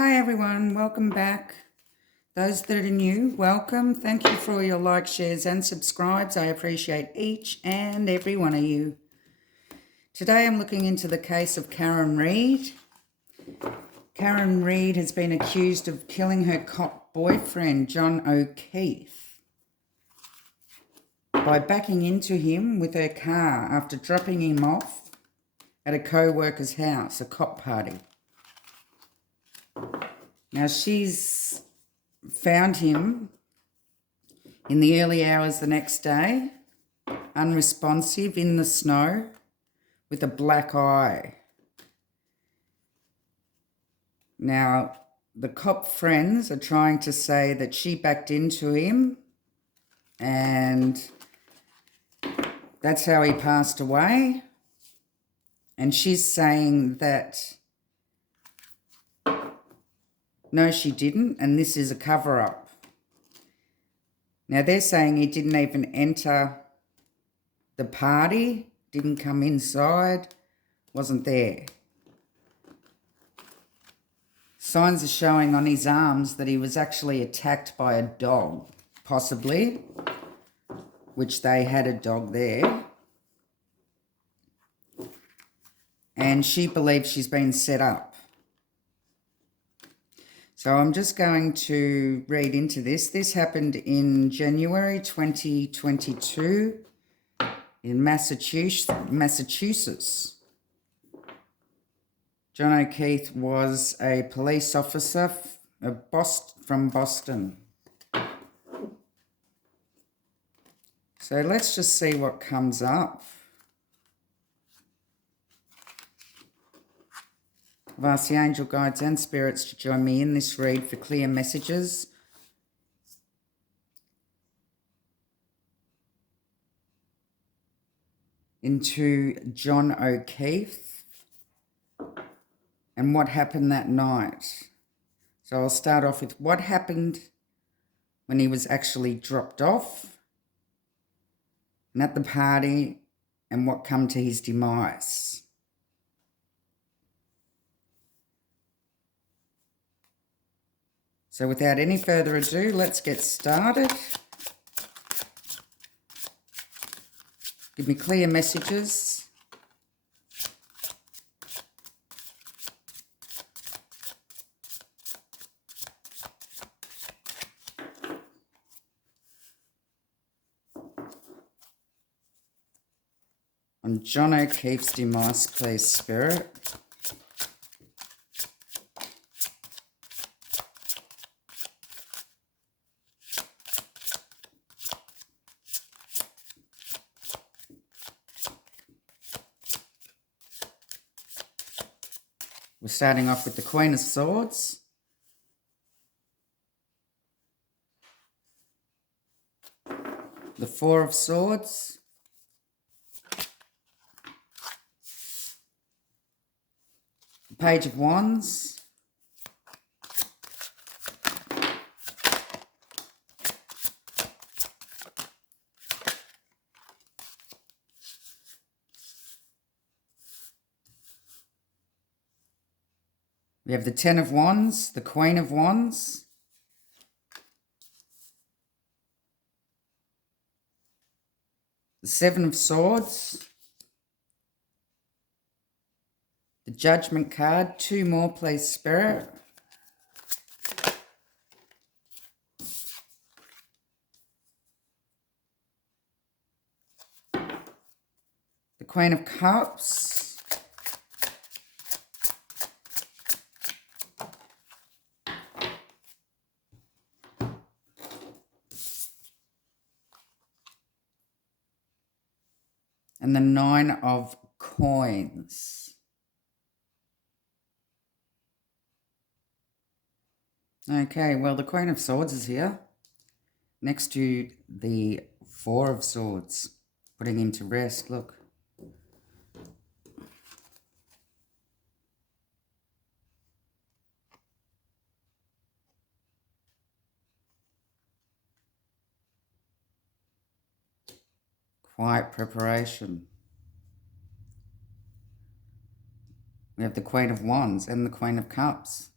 Hi everyone, welcome back. Those that are new, welcome. Thank you for all your likes, shares and subscribes. I appreciate each and every one of you. Today I'm looking into the case of Karen Reid. Karen Reid has been accused of killing her cop boyfriend, John O'Keefe, by backing into him with her car after dropping him off at a co-worker's house, a cop party. Now she's found him in the early hours the next day, unresponsive in the snow with a black eye. Now, the cop friends are trying to say that she backed into him and that's how he passed away. And she's saying that no, she didn't, and this is a cover-up. Now, they're saying he didn't even enter the party, didn't come inside, wasn't there. Signs are showing on his arms that he was actually attacked by a dog, possibly, which they had a dog there. And she believes she's been set up. So I'm just going to read into this. This happened in January 2022 in Massachusetts. John O'Keefe was a police officer from Boston. So let's just see what comes up. I've asked the angel guides and spirits to join me in this read for clear messages. Into John O'Keefe and what happened that night. So I'll start off with what happened when he was actually dropped off and at the party and what come to his demise. So without any further ado, let's get started. Give me clear messages. On John O'Keefe's demise, please, Spirit. We're starting off with the Queen of Swords. The Four of Swords. The Page of Wands. We have the Ten of Wands, the Queen of Wands. The Seven of Swords. The Judgment card. Two more, please, Spirit. The Queen of Cups. And the Nine of Coins. Okay, well, the Queen of Swords is here, next to the Four of Swords, putting him to rest, look. Quiet preparation. We have the Queen of Wands and the Queen of Cups.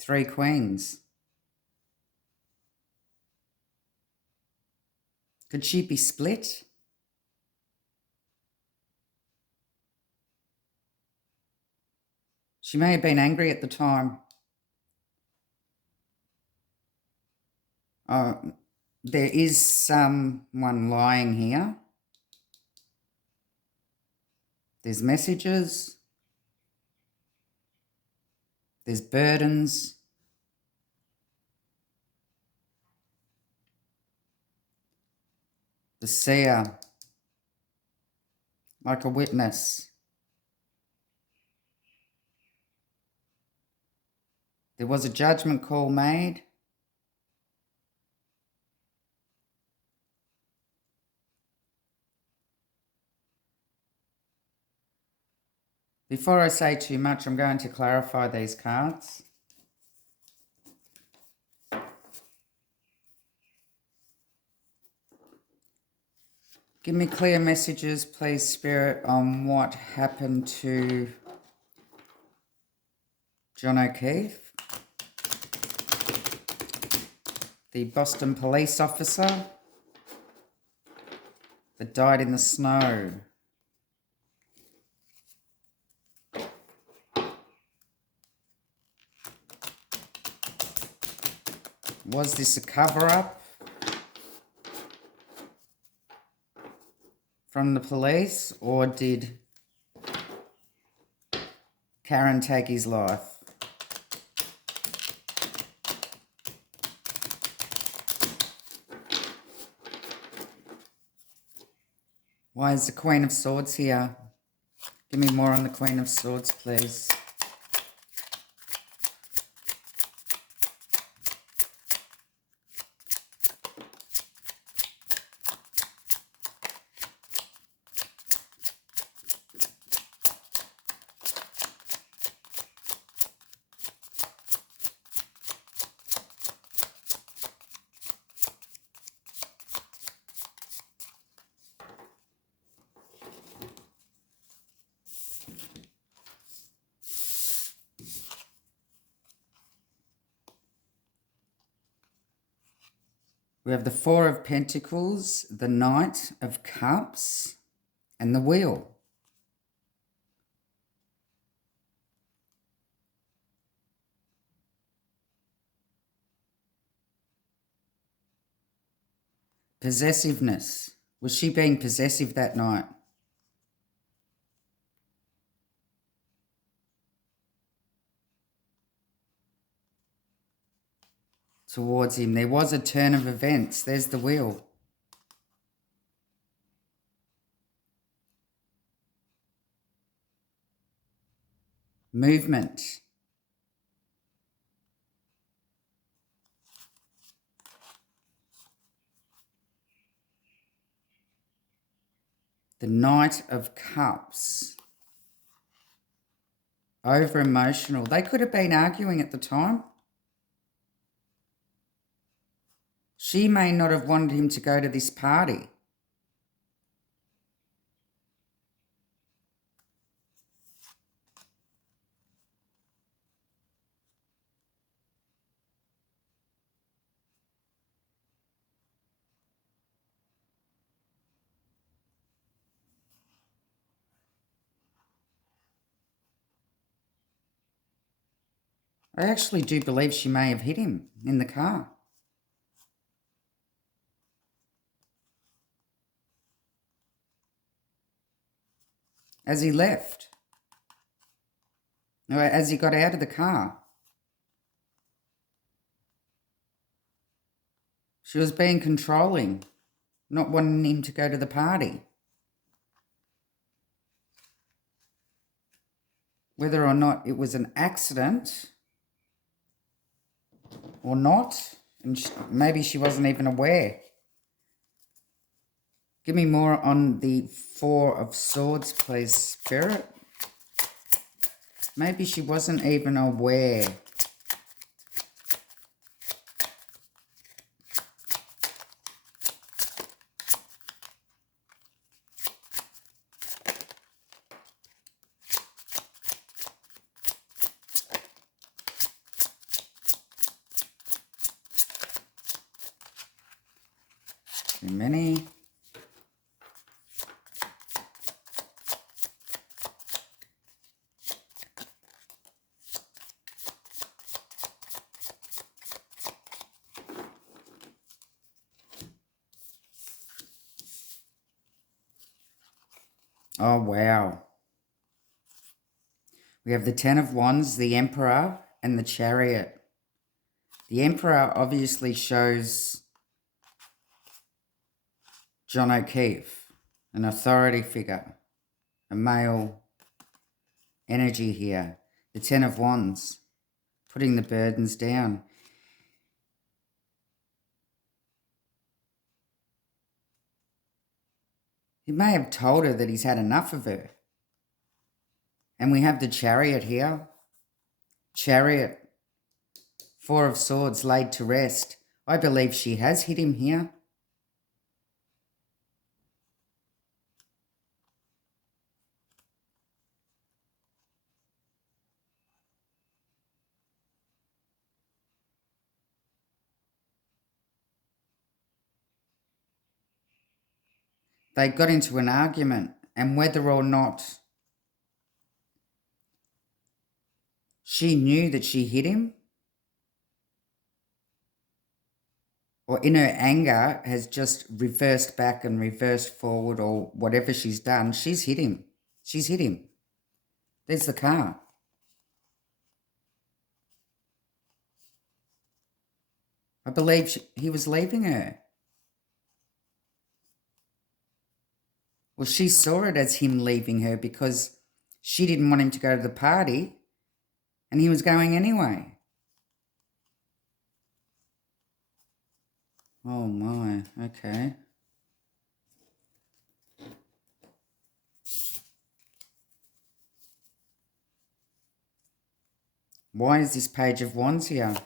3 queens. Could she be split? She may have been angry at the time. Oh, there is someone lying here. There's messages. There's burdens. The seer, like a witness. There was a judgment call made. Before I say too much, I'm going to clarify these cards. Give me clear messages, please, Spirit, on what happened to John O'Keefe, the Boston police officer that died in the snow. Was this a cover-up from the police, or did Karen take his life? Why is the Queen of Swords here? Give me more on the Queen of Swords, please. We have the Four of Pentacles, the Knight of Cups, and the Wheel. Possessiveness. Was she being possessive that night? Towards him. There was a turn of events. There's the Wheel. Movement. The Knight of Cups. Over emotional. They could have been arguing at the time. She may not have wanted him to go to this party. I actually do believe she may have hit him in the car. As he left. Or as he got out of the car. She was being controlling, not wanting him to go to the party. Whether or not it was an accident or not, and maybe she wasn't even aware. Give me more on the Four of Swords, please, Spirit. Maybe she wasn't even aware. Too many. Oh, wow. We have the Ten of Wands, the Emperor, and the Chariot. The Emperor obviously shows John O'Keefe, an authority figure, a male energy here. The Ten of Wands, putting the burdens down. He may have told her that he's had enough of her. And we have the Chariot here. Chariot, Four of Swords laid to rest. I believe she has hit him here. They got into an argument, and whether or not she knew that she hit him, or in her anger has just reversed back and reversed forward, or whatever she's done, she's hit him. She's hit him. There's the car. I believe he was leaving her. Well, she saw it as him leaving her because she didn't want him to go to the party and he was going anyway. Oh my, okay. Why is this Page of Wands here?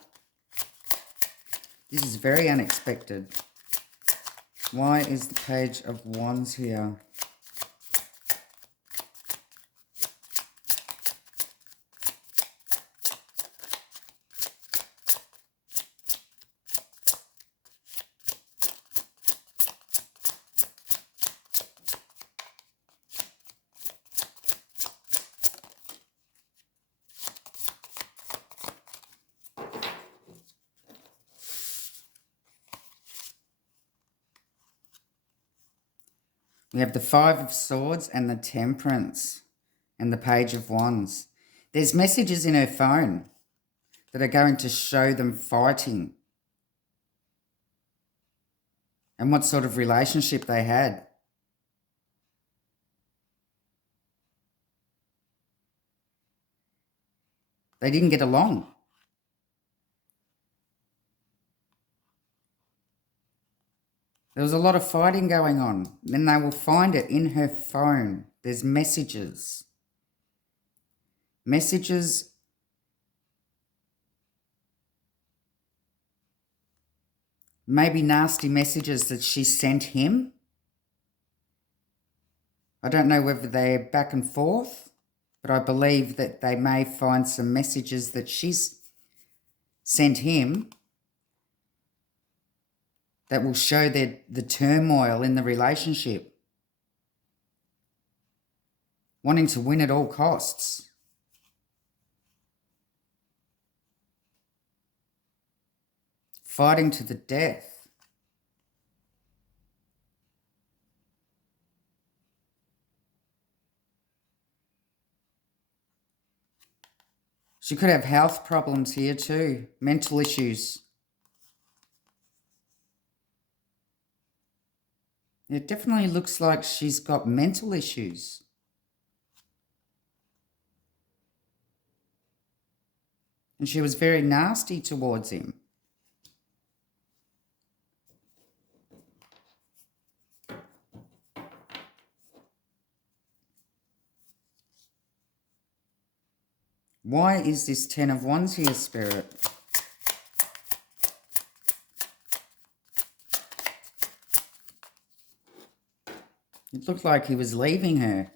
This is very unexpected. Why is the Page of Wands here? We have the Five of Swords and the Temperance and the Page of Wands. There's messages in her phone that are going to show them fighting and what sort of relationship they had. They didn't get along. There was a lot of fighting going on. Then they will find it in her phone. There's messages. Messages. Maybe nasty messages that she sent him. I don't know whether they're back and forth, but I believe that they may find some messages that she's sent him that will show the turmoil in the relationship. Wanting to win at all costs. Fighting to the death. She could have health problems here too, mental issues. It definitely looks like she's got mental issues. And she was very nasty towards him. Why is this Ten of Wands here, Spirit? It looked like he was leaving her.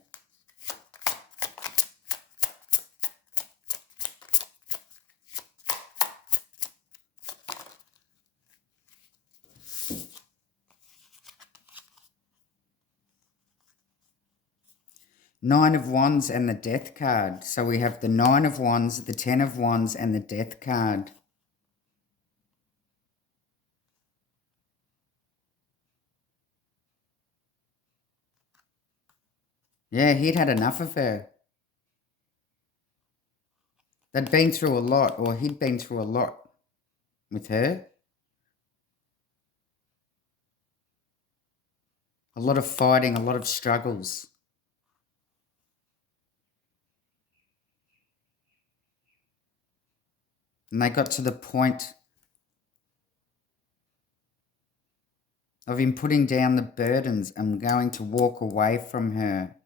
Nine of Wands and the Death card. So we have the Nine of Wands, the Ten of Wands, and the Death card. Yeah, he'd had enough of her. They'd been through a lot, or he'd been through a lot with her. A lot of fighting, a lot of struggles. And they got to the point of him putting down the burdens and going to walk away from her.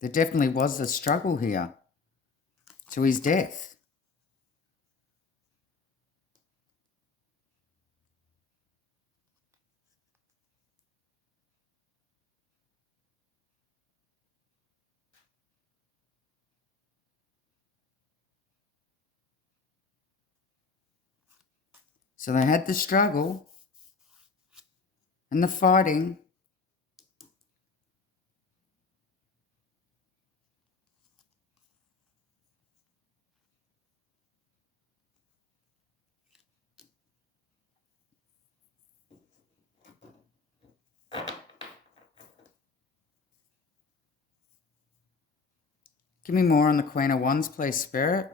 There definitely was a struggle here to his death. So they had the struggle and the fighting. Give me more on the Queen of Wands, please, Spirit.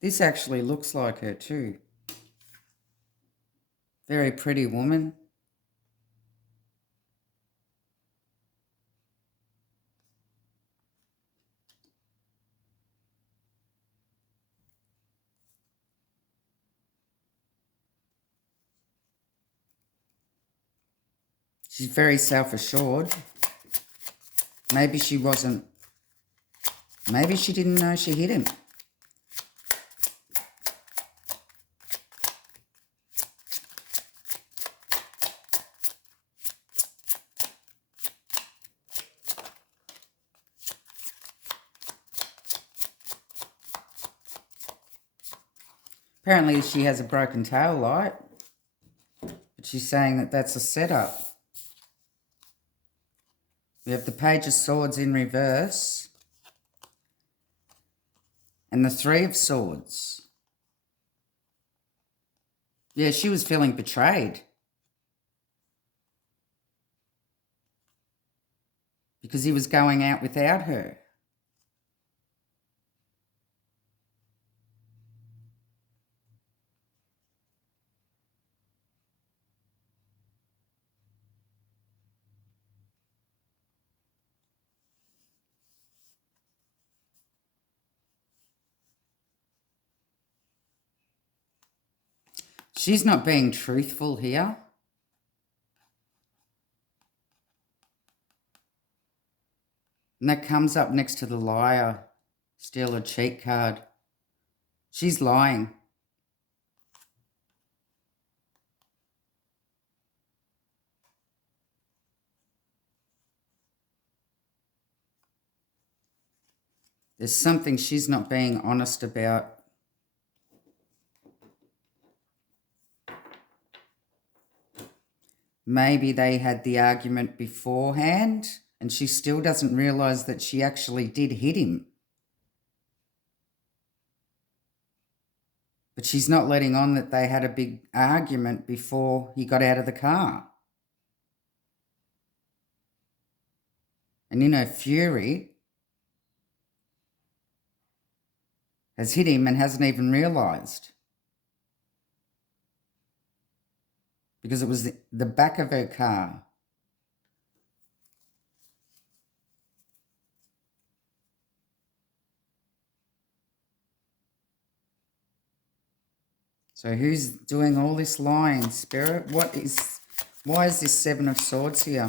This actually looks like her too. Very pretty woman. She's very self-assured. Maybe she wasn't. Maybe she didn't know she hit him. Apparently she has a broken tail light, but she's saying that that's a setup. We have the Page of Swords in reverse and the Three of Swords. Yeah, she was feeling betrayed because he was going out without her. She's not being truthful here. And that comes up next to the liar, steal a cheat card. She's lying. There's something she's not being honest about. Maybe they had the argument beforehand and she still doesn't realise that she actually did hit him. But she's not letting on that they had a big argument before he got out of the car. And in her fury, has hit him and hasn't even realised. Because it was the back of her car. So who's doing all this lying, Spirit? Why is this Seven of Swords here?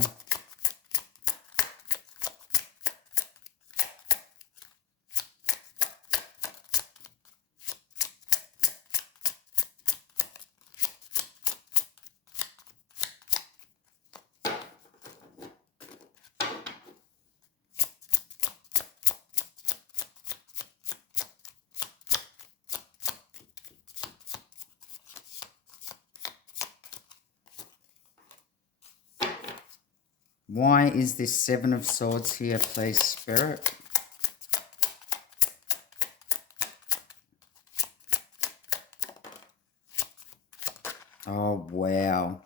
Why is this Seven of Swords here, please, Spirit? Oh, wow.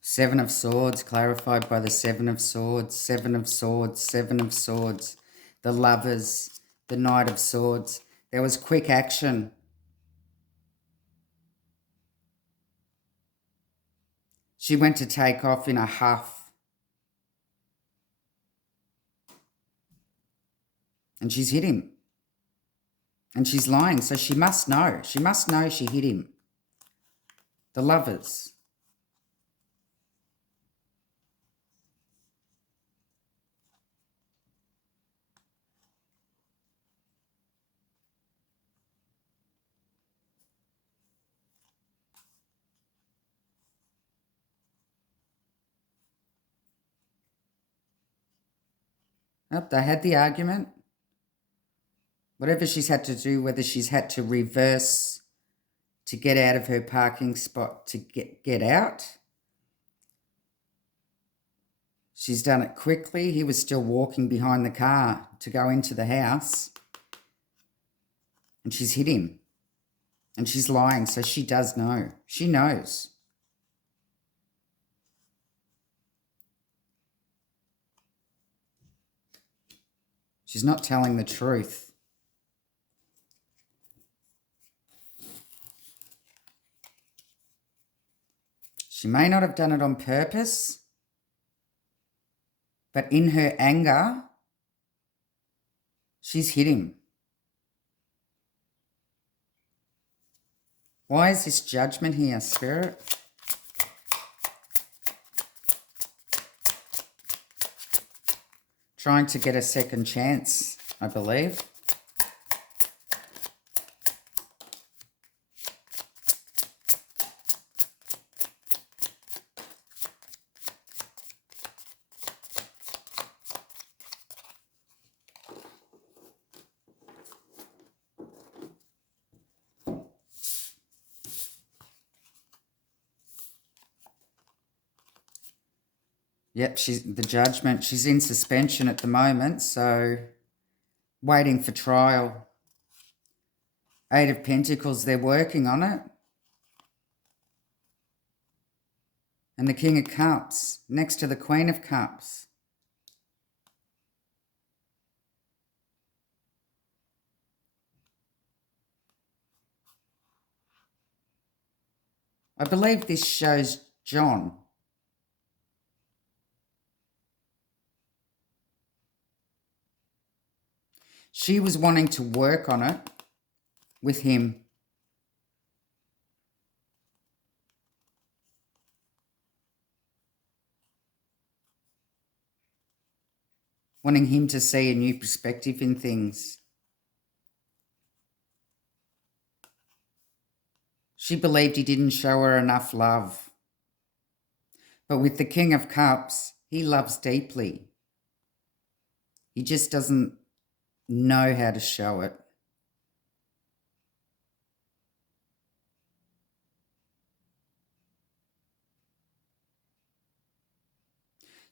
Seven of Swords, clarified by the Seven of Swords, Seven of Swords, Seven of Swords, the Lovers, the Knight of Swords. There was quick action. She went to take off in a huff. And she's hit him. And she's lying, so she must know. She must know she hit him. The Lovers. Oh, they had the argument. Whatever she's had to do, whether she's had to reverse to get out of her parking spot to get out. She's done it quickly. He was still walking behind the car to go into the house. And she's hit him. And she's lying, so she does know. She knows. She's not telling the truth. She may not have done it on purpose, but in her anger, she's hit him. Why is this Judgment here, Spirit? Trying to get a second chance, I believe. Yep, she's the Judgment. She's in suspension at the moment, so waiting for trial. Eight of Pentacles, they're working on it. And the King of Cups, next to the Queen of Cups. I believe this shows John. She was wanting to work on it with him. Wanting him to see a new perspective in things. She believed he didn't show her enough love. But with the King of Cups, he loves deeply. He just doesn't know how to show it.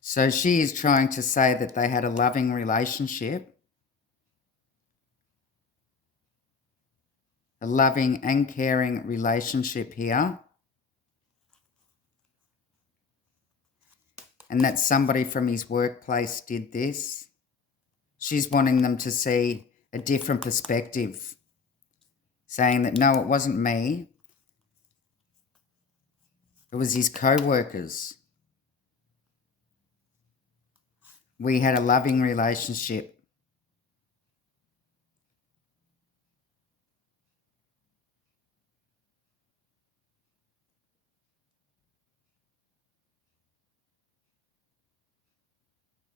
So she is trying to say that they had a loving relationship, a loving and caring relationship here, and that somebody from his workplace did this. She's wanting them to see a different perspective, saying that, no, it wasn't me. It was his co-workers. We had a loving relationship.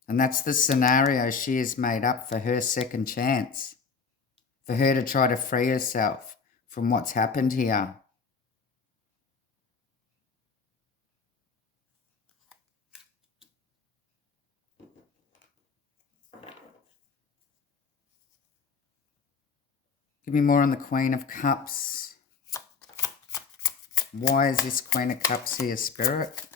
And that's the scenario she has made up for her second chance, for her to try to free herself from what's happened here. Give me more on the Queen of Cups. Why is this Queen of Cups here, Spirit?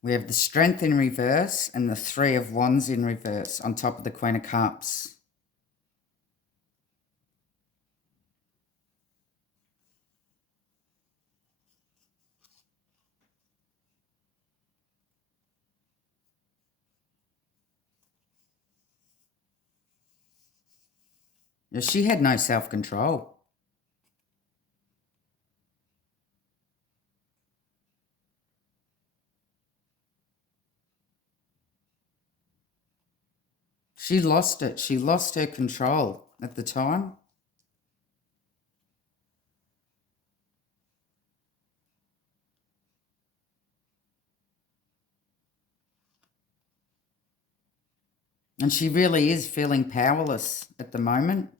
We have the Strength in reverse and the Three of Wands in reverse on top of the Queen of Cups. Yeah, she had no self-control. She lost it. She lost her control at the time. And she really is feeling powerless at the moment.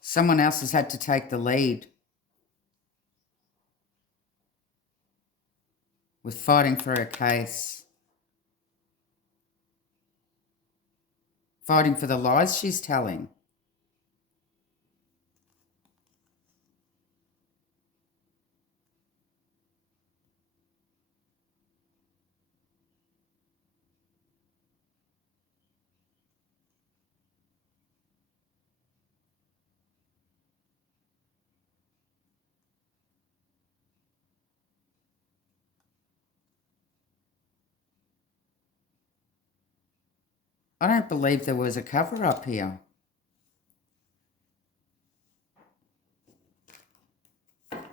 Someone else has had to take the lead with fighting for her case. Fighting for the lies she's telling. I don't believe there was a cover-up here. Could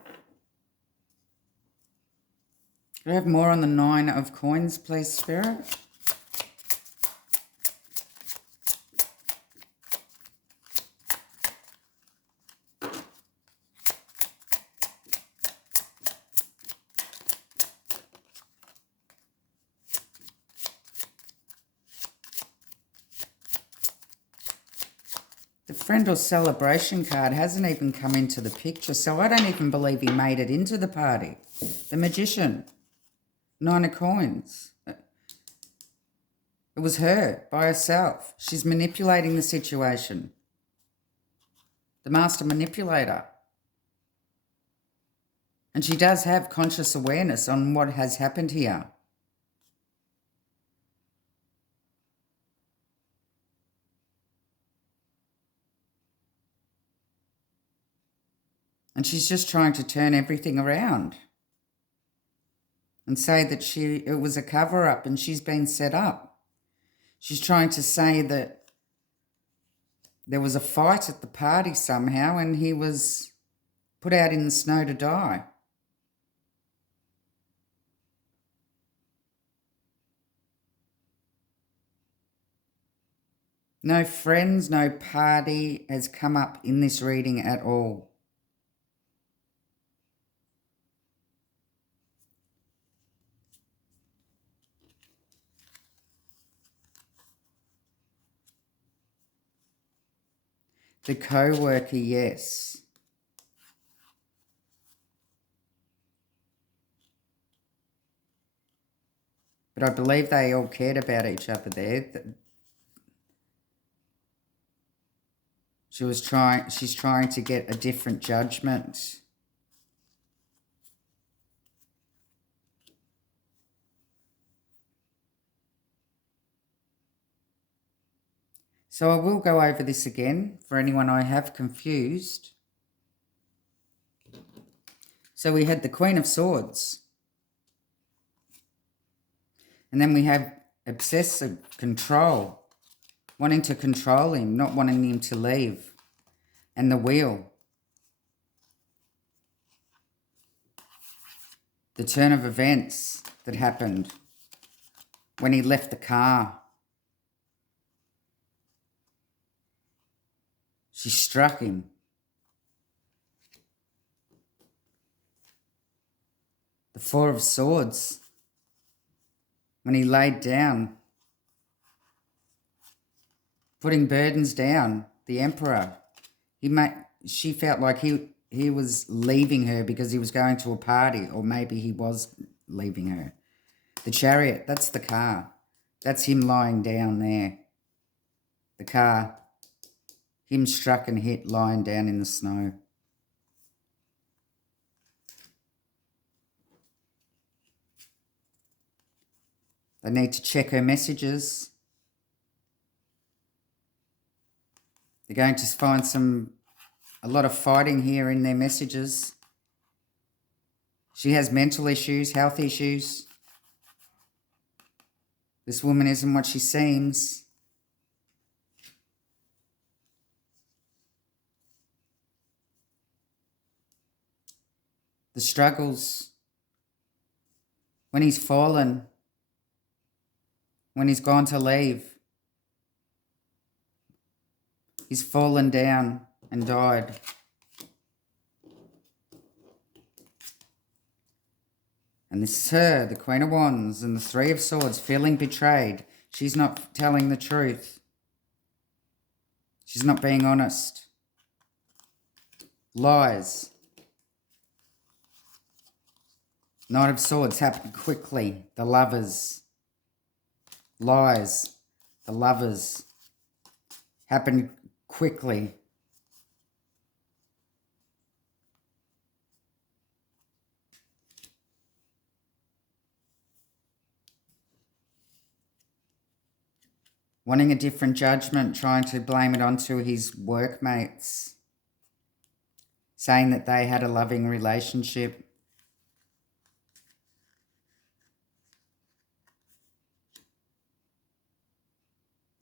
I have more on the Nine of Coins, please, Spirit? The friend or celebration card hasn't even come into the picture, so I don't even believe he made it into the party. The Magician. Nine of Coins. It was her, by herself. She's manipulating the situation. The master manipulator. And she does have conscious awareness on what has happened here. And she's just trying to turn everything around and say that it was a cover-up and she's been set up. She's trying to say that there was a fight at the party somehow and he was put out in the snow to die. No friends, no party has come up in this reading at all. The co-worker, yes. But I believe they all cared about each other there. She's trying to get a different judgment. So I will go over this again for anyone I have confused. So we had the Queen of Swords. And then we have obsessive control, wanting to control him, not wanting him to leave. And the Wheel. The turn of events that happened when he left the car. She struck him. The Four of Swords. When he laid down, putting burdens down, the Emperor. She felt like he was leaving her because he was going to a party, or maybe he was leaving her. The Chariot, that's the car. That's him lying down there. The car. Him struck and hit, lying down in the snow. They need to check her messages. They're going to find a lot of fighting here in their messages. She has mental issues, health issues. This woman isn't what she seems. The struggles. When he's fallen. When he's gone to leave. He's fallen down and died. And this is her, the Queen of Wands and the Three of Swords, feeling betrayed. She's not telling the truth. She's not being honest. Lies. Knight of Swords happened quickly. The Lovers. Lies. The Lovers. Happened quickly. Wanting a different judgment, trying to blame it onto his workmates. Saying that they had a loving relationship.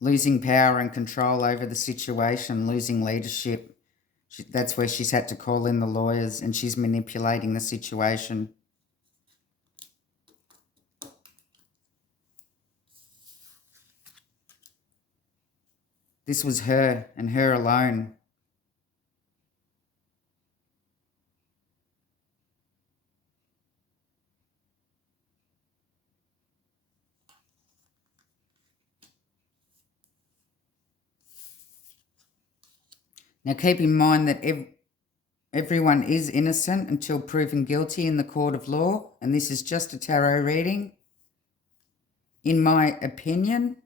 Losing power and control over the situation, losing leadership. That's where she's had to call in the lawyers, and she's manipulating the situation. This was her and her alone. Now keep in mind that everyone is innocent until proven guilty in the court of law, and this is just a tarot reading. In my opinion,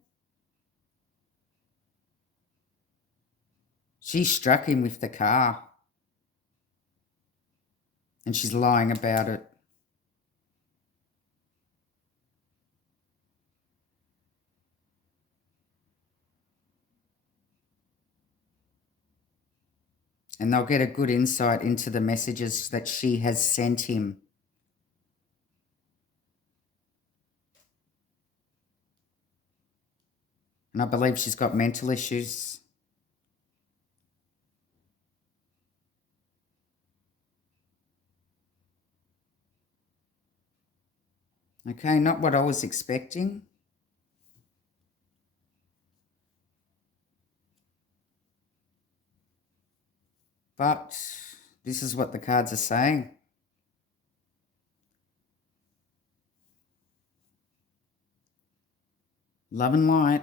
she struck him with the car, and she's lying about it. And they'll get a good insight into the messages that she has sent him. And I believe she's got mental issues. Okay, not what I was expecting. But this is what the cards are saying. Love and light.